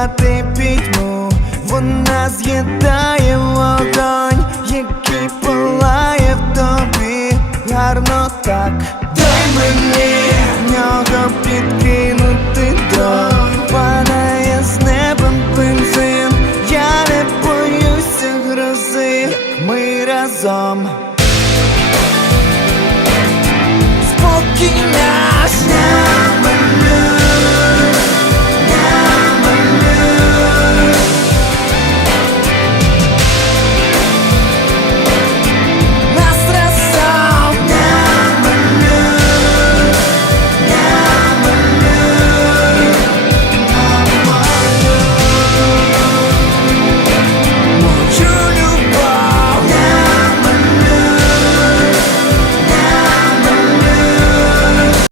здолати пітьму, вона з'їдає вогонь, який палає в тобі, гарно так. Дай мені в нього підкинути до Падає з небом бензин, я не боюся грози, ми разом.